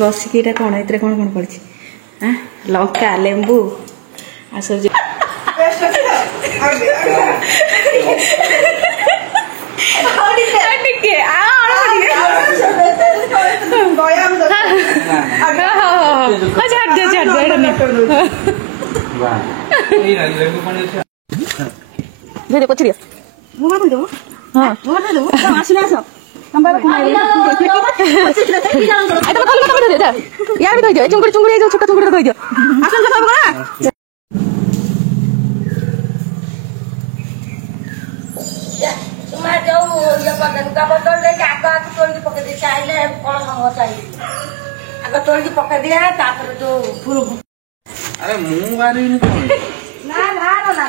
बसिक ये कौन ये कौन कौन पड़ी लंका लेंबू आ सब पछिए यार भी धोई चुंगुड़ी चुंगुड़ी छोटा चुंगुड़ी धोई दियो अरे मुंह बारी ना ना ना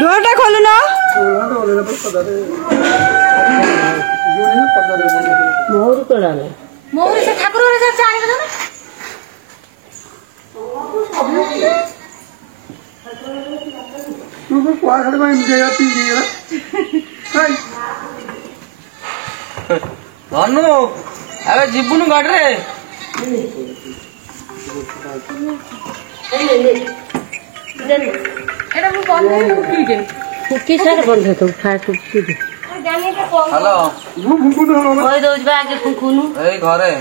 डोरटा खोलू ना मोहर कड़ा मोहर से ठाकुर रे से आने ना मुझे क्या खड़े में गया पी गया हाय धनु अबे जीबुनु गाड़ी रे एटा मु बंद कुकी के कुकी सारे बंद तो खा कुकी दे हेलो वो फुंकुन हो कोई दोज बा आगे फुकुनु ए घरे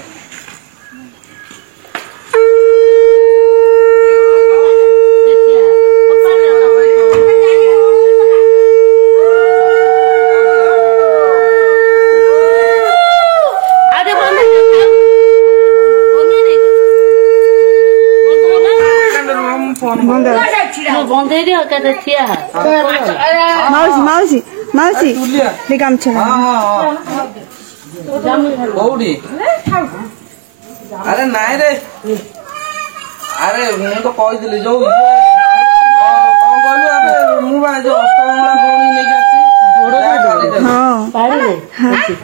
बंद दे दिया क्या देखिया माउसी माउसी माउसी ले काम चला कोडी अरे नाइ रे अरे मु तो कहि दिली जो कोन कहलु अबे मु बा जो अष्टमंगला बोणी नै जाछि हां पारी रे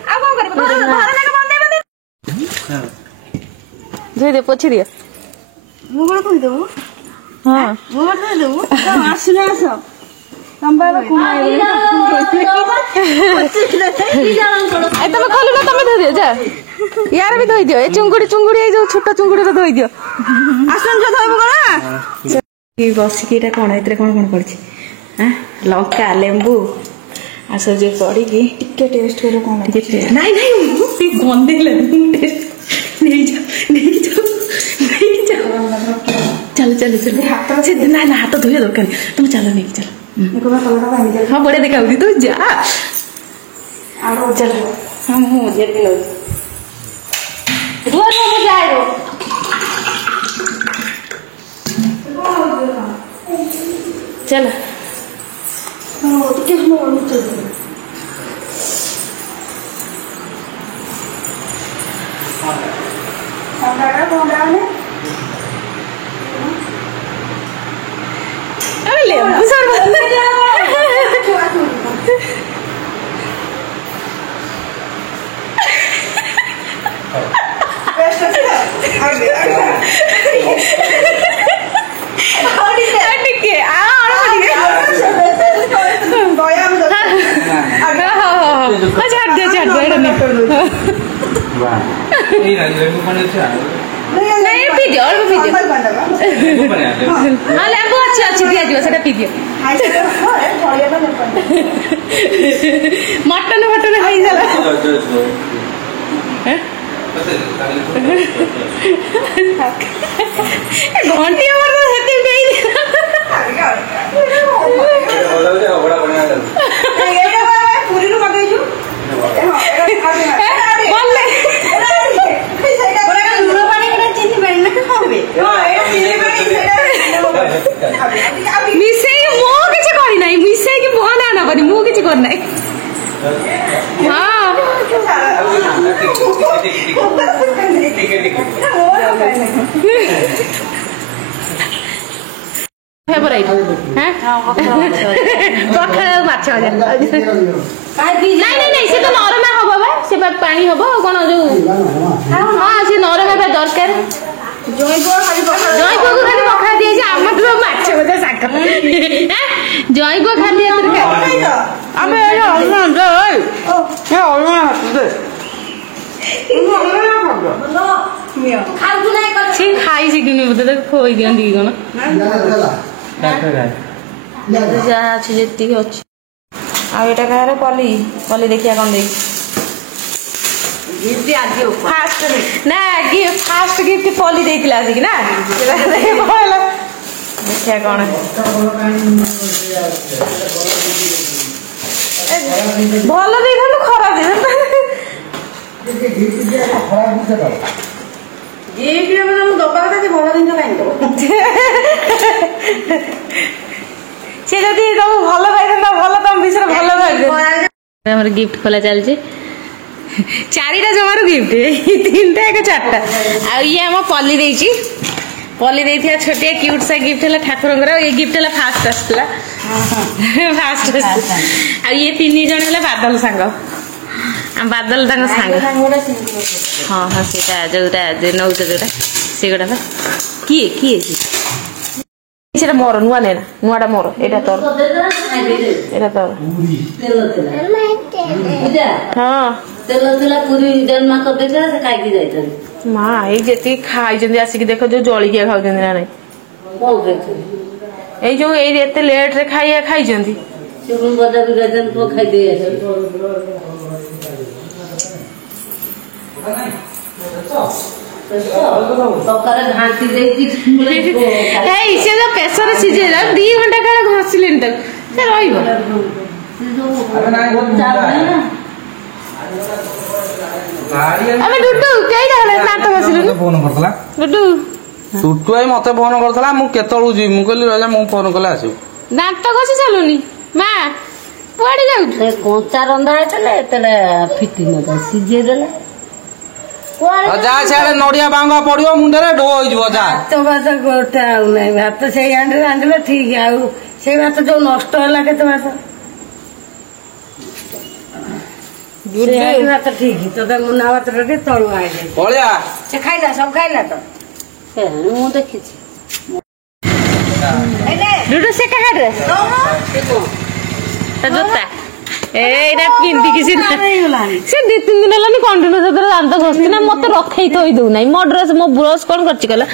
आ कोन करबो घर में बंद दे दे पोछि दिया मुगल कोन दो हां मुगल दे दो आसने आस तंबाला कुमाई तुम खोलू ना तुम धो दियो जा यार भी धोई दियो ए चुंगुड़ी चुंगुड़ी जो छोटा चुंगुड़ी धोई दियो आसन जो धोइबो गला बसिक ये कौन ये कौन कौन पड़ी लंका लेंबू आ सब जो पड़ी की टिके टेस्ट करो कोन नहीं नहीं गंदे लगे नहीं जाओ चलो चलो चलो हाथ ना ना हाथ धोया दरकार तुम चलो नहीं चलो हाँ बड़े देखा तू जा चलो हाँ मुझे चलो ले नहीं पी दियो और पी दियो हां लेंबू अच्छी अच्छी दिया जो सेटा पी दियो मटन मटन खाई जाला घंटी हमर तो हेते गई पूरी नु मगै छु बोलले मिसे मो किछ करि नै मिसे कि बना ना बनी मो किछ कर नै हां फेवरेट हैं पखा माछ नहीं नहीं नहीं से तो नरम हबो बा से पानी हबो कोन जो हां से नरम बा दरकार जयपुर ଜୈବ ଖାଦ୍ୟ ଆମେ ସେ ଖାଇ ଶିଖିନି ବୋଧେ ତାକୁ ଖୋଇ ଦିଅନ୍ତି କି କଣ ଯାହା ଅଛି ଯେତିକି ଅଛି। ଆଉ ଏଇଟା କାହାର ପଲି ପଲି ଦେଖିବା କଣ ଦେଇଛି ଫାଷ୍ଟ ଗିଫ୍ଟ ପଲି ଦେଇଥିଲା ଆସିକି ନା ଦେଖିବା କଣ ଭଲ ଦେଇଥାନ୍ତୁ ଖରାପ ସେ ଯଦି ତମକୁ ଭଲ ପାଇଥାନ୍ତା ଭଲ ତମ ବିଷୟରେ ଭଲ ପାଇଥାନ୍ତା। ଆମର ଗିଫ୍ଟ ଖୋଲା ଚାଲିଛି ଚାରିଟା ଜମାରୁ ଗିଫ୍ଟ ତିନିଟା ଏକ ଚାରିଟା ଆଉ ଇଏ ଆମ ପଲି ଦେଇଛି ପଲି ଦେଇଥିବା ଛୋଟିଆ କ୍ୟୁଟ୍ ସା ଗିଫ୍ଟ ହେଲା ଠାକୁରଙ୍କର ଏ ଗିଫ୍ଟ ହେଲା ଫାଷ୍ଟ ଆସିଥିଲା ଫାଷ୍ଟ ଆଉ ଇଏ 3 ଜଣ ହେଲା ବାଦଲ ସାଙ୍ଗ ବାଦଲ ତାଙ୍କ ସାଙ୍ଗ ହଁ ହଁ ସେଇଟା ଯୋଉଟା ନଉଛ ଯୋଉଟା ସେଗୁଡା କିଏ କିଏ ସେଟା ମୋର ନୂଆ ନେଲା ନୂଆଟା ମୋର ଏଇଟା ତୋର ଏଇଟା ତୋର ହଁ ତେଲ ଥିଲା ପୁରୀ ଡାଲମା କରିଦେଇଥିଲା ସେ ଖାଇକି ଯାଇଛନ୍ତି। ମା ଏଇ ଯେତିକି ଖାଇଛନ୍ତି ଆସିକି ଦେଖ ଯୋଉ ଜଳିଖିଆ ଖାଉଛନ୍ତି ନା ନାଇଁ କଣ ଖାଇଛନ୍ତି ଏଇ ଯୋଉ ଏଇ ଏତେ ଲେଟ ରେ ଖାଇବା ଖାଇଛନ୍ତି ସେ ପୁଣି ବଜାରକୁ ଯାଇଛନ୍ତି ପୁଅ ଖାଇଦେଇ ଆସିଛନ୍ତି। ସକାଳେ ଘାଣ୍ଟି ଦେଇକି ଏଇ ସେ ଯୋଉ ପ୍ରେସର ସିଝେଇଲା 2 ଘଣ୍ଟା କାଳ ଘଷିଲେଣି ତାକୁ ସେ ରହିବ ଆମେ ଡୁଡୁ କେଇଟା ହେଲେ ଦାନ୍ତ ଘଷିଲୁନି ଫୋନ କରିଥିଲା ଡୁଡୁ ଟୁଟୁ ଭାଇ ମତେ ଫୋନ କରିଥିଲା ମୁଁ କେତେବେଳକୁ ଯିବି ମୁଁ କହିଲି ରହିଲା ମୁଁ ଫୋନ କଲେ ଆସିବୁ ଦାନ୍ତ ଘଷି ଚାଲୁନି ମା କୁଆଡେ ଯାଉଛୁ ସେ କଞ୍ଚା ରନ୍ଧା ହେଇଥିଲେ ଏତେବେଳେ ଫିଟି ନଥାଏ ସିଝେଇ ଦେଲେ ଯା ସିଆଡେ ନଡିଆ ବାଙ୍ଗା ପଡିବ ମୁଣ୍ଡରେ ଢୋ ହେଇଯିବ ଯା ଭାତ ଗୋଟେ ଆଉ ନାହିଁ ଭାତ ସେଇ ହାଣ୍ଡିରେ ରାନ୍ଧିଲେ ଠିକ ଆଉ ସେଇ ଭାତ ଯୋଉ ନଷ୍ଟ ହେଲା କେତେ ଭାତ ଭାତ ଠିକ ତୋତେ ମୁନା ଭାତ ଟିକେ ତଳୁ ଆଇଲେ ପଳିଆ ସେ ଖାଇଲା ସବୁ ଖାଇଲା ତ ମୁଁ ଦେଖିଛି ଡୁଡୁ ସେ କାହା ଡ୍ରେସ ତା ଜୋତା ଏଇଟା ପିନ୍ଧିକି ସେ 2-3 ଦିନ ହେଲାନି କଣ୍ଟିନ୍ୟୁ ସେଥିରେ ଦାନ୍ତ ଘଷୁଛି ନା ମତେ ରଖେଇ ଥୋଇ ଦଉନାହିଁ ମୋ ଡ୍ରେସ ମୋ ବ୍ରଶ କଣ କରିଛି କହିଲା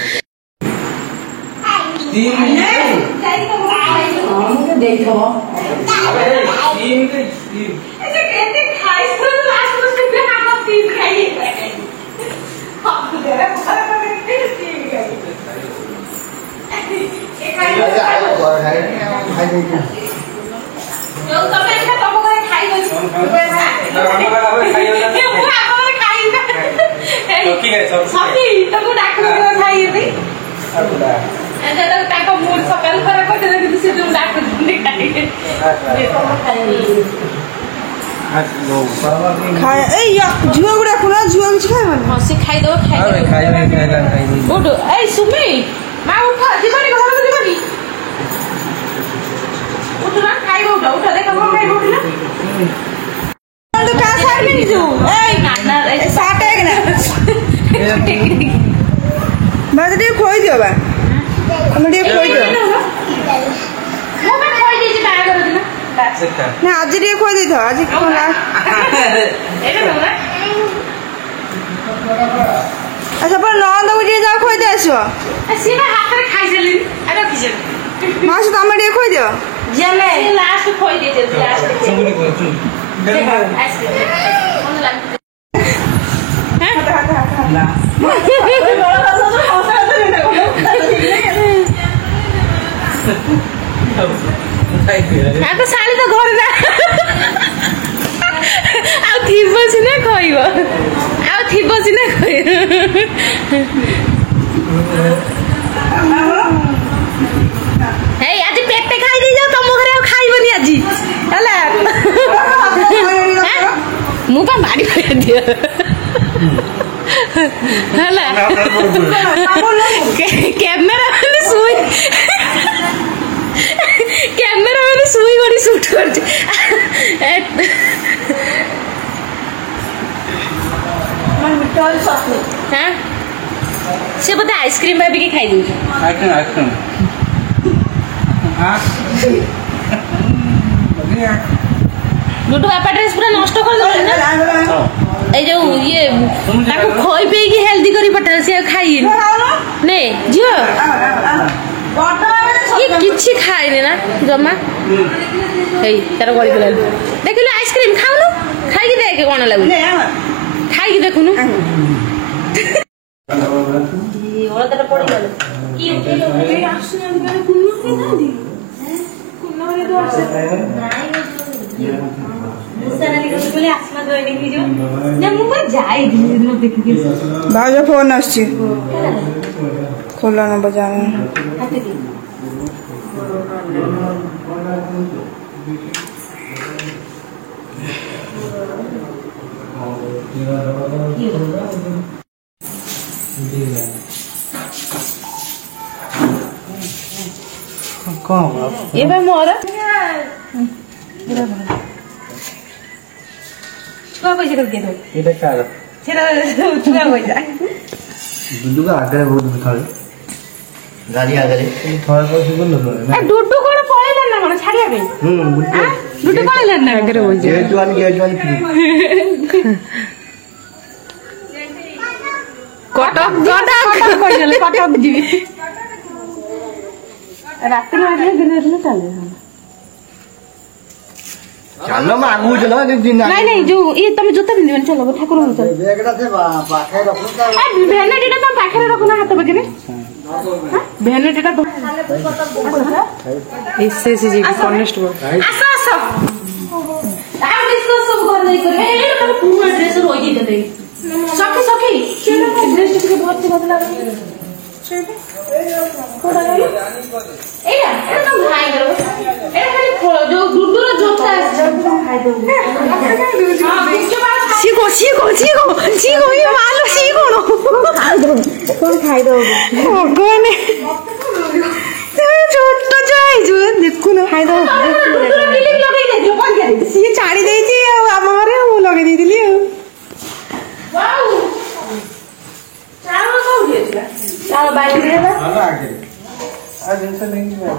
ଝିଅ ଗୁଡା କୁଣା ଝିଅ କିଛି ଖାଇବନି ହଁ ସେ ଖାଇଦବ ଏଇ ସୁମି ମା ଉଠ ଯିବନି ଘରକୁ ଯିବନି ଉଠ ନା ଖାଇବ ଉଠ ଉଠ ଦେଖ କଣ ଖାଇବ ଉଠିଲା का साइड में जो ए ना साट है ना मत दे खोई दियो बा हम दे खोई दियो मो पे खोई दीजिए बाय कर देना ना आज दे खोई दे दो आज कोला एटा ना अच्छा पर नंद को दे जा खोई दे आसो सीधा हाथ में खाई चली अरे किसे मास तमे दे खोई दियो जेले लास्ट खोई दे जल्दी लास्ट चुगली को चुग तो साली तो घर ना थीबो सिना खइब थीबो सिना खइब हे आज पेटे खाई दे जाओ तुम घरे खाइबनी आज हला मु का मारी कर दियो हला कैमरा में सुई कैमरा में सुई गड़ी शूट कर हाँ से बोलते आइसक्रीम भाभी की खाई दूँ लुटू बापा ड्रेस पूरा नष्ट कर दे ना ए जो ये ताको खोई पे की हेल्दी करी पटा से खाई ने जियो ये किछि खाई ने ना जम्मा ए तार गली पला देखिलो आइसक्रीम खाउनु खाई के देखे कोन लागु खाई के देखुनु ये ओला तर पड़ी गेल की ए आसुना निकाले कुन्नु के ना दी कुन्नु रे तो भाई फोन आसची खोला ना बजाने ये भाई मोर छुआ पैसा कर दे दो এটা কার छेरा छुआ पैसा দুদুগা আগে বহুত খাবে গাড়ি আগে থর পর সুন্দর লোক आ डुडू कोन पळेला ना कोन छाडिया बे डुडू पळेला ना आगे होई যে জোয়ান ফ্রি कटक कइले कटक जीवी रात में आगे दिन में चले चलो मैं आगू चलो एक दिन नहीं नहीं जो ये तुम जूता पिंदिबन चलो ठाकुर हो चल बैगटा से पाखे रखो ए भेनेटीटा तुम पाखरे रखो ना हाथ बगरे हां भेनेटीटा तो इससे जी कॉन्स्टेबल आसो आसो आ डिस्कस सब कर नहीं करे ए तुम पूरा ड्रेस रोई दे दे सखी सखी केना ड्रेस के बहुत बदला कोडा ए तुम भाई करो ए खाली जो गुड्डू जोता खाई दो सीखो सीखो सीखो सीखो ये मालो सीखो नो कौन खाई दो कौन छोट जाए जो देखो ना खाई दो क्लिप लगे दे जो कौन करे ये छाड़ी दे थी अब हमारे वो लगे दी दिली वाओ चारों को दिए था चारों बाइक दे ना हां आगे आज इनसे नहीं है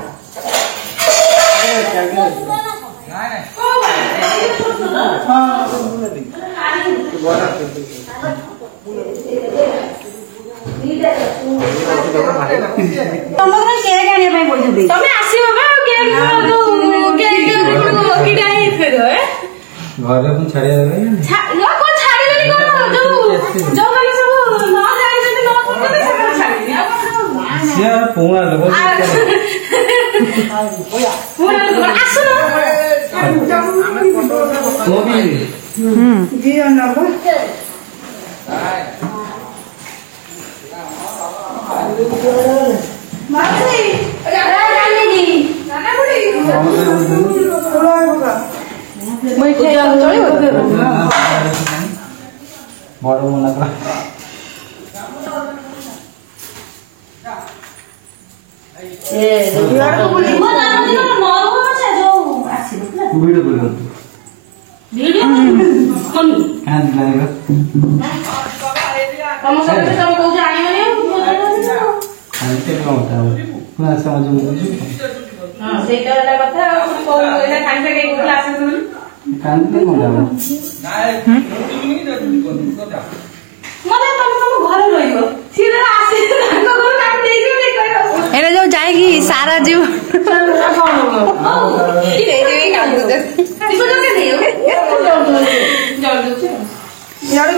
जो जाएगी सारा जीव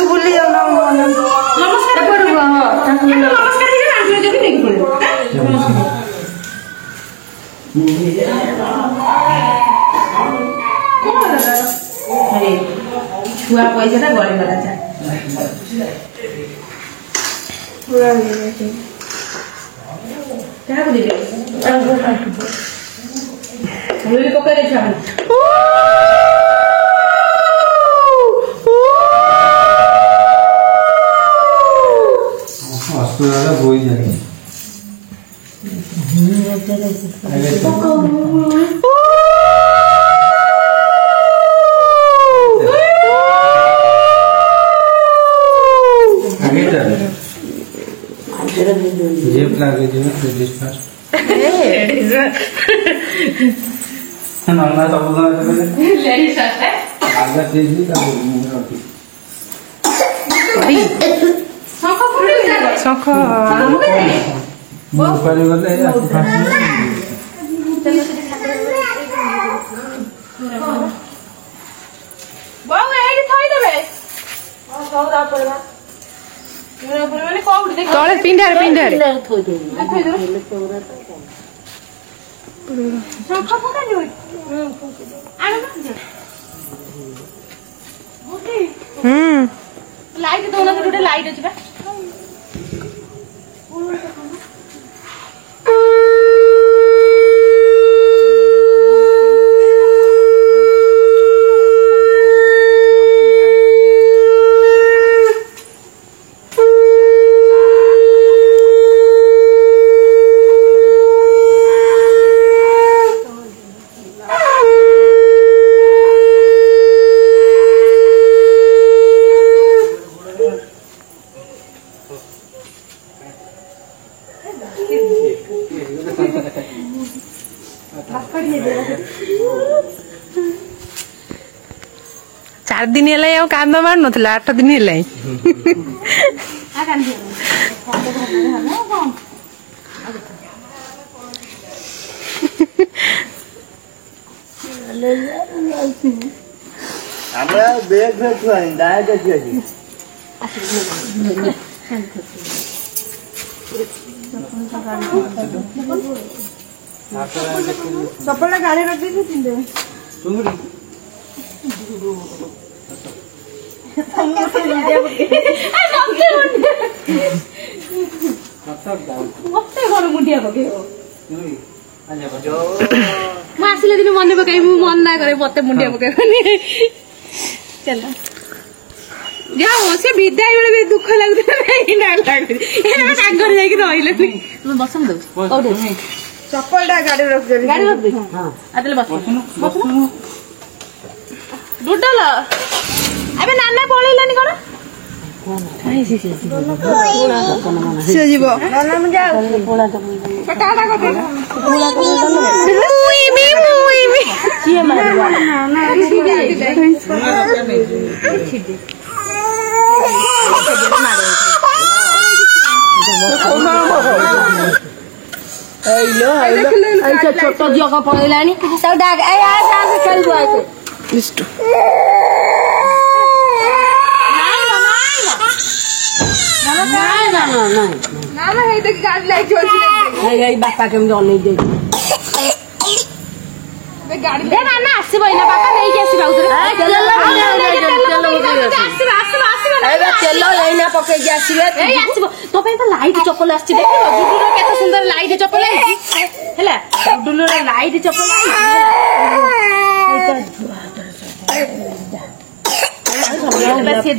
भूली जाओ नमस्कार छुआ पैसा गड़े गला क्या देवे पकड़े छुआ बोई जाए जेब लागे जो फास्ट ନନା ସବୁଦିନ ଲେଡିସ୍ ଫାର୍ଷ୍ଟ ଆଗ ଦେଇଛି ତାକୁ ମୁଁ ରଖି ଶଙ୍ଖ ମୁଁ କରିଗଲେ ବୋଉ ଏଇଠି ଥୋଇଦେବେ ତଳେ ପିଣ୍ଡାରେ ଲାଇଟ୍ ଦଉନାହାନ୍ତି ଗୋଟେ ଲାଇଟ୍ ଅଛି ବା चार दिन है कांद मार ना 8 दिन है चप्पल गाड़ी रख दी आसले दिन मन पकई मन ना करे मत मुंडिया पकईबनी चल जाओ से विदाई बेले भी दुख लगुला बसम दो चप्पल गाड़ी रख दे गाड़ी रख दे आतले बस डुडल अबे नाना पळैलानी कोन से जीव नाना म जाओ टाटा कर दे मुई भी किए मारवा ना छोट झील पड़ेलानी सब डाक खेल लिस्ट बापा के अनै दे गाड़ी दे ना आसीबो इना बापा नै के आसीबा तेल लेना पके आसबे आसीबो तो पे तो लाइट चप्पल आछि देखो जुडुर केते सुंदर लाइट चप्पल आछि हैला जुडुर लाइट चप्पल आछि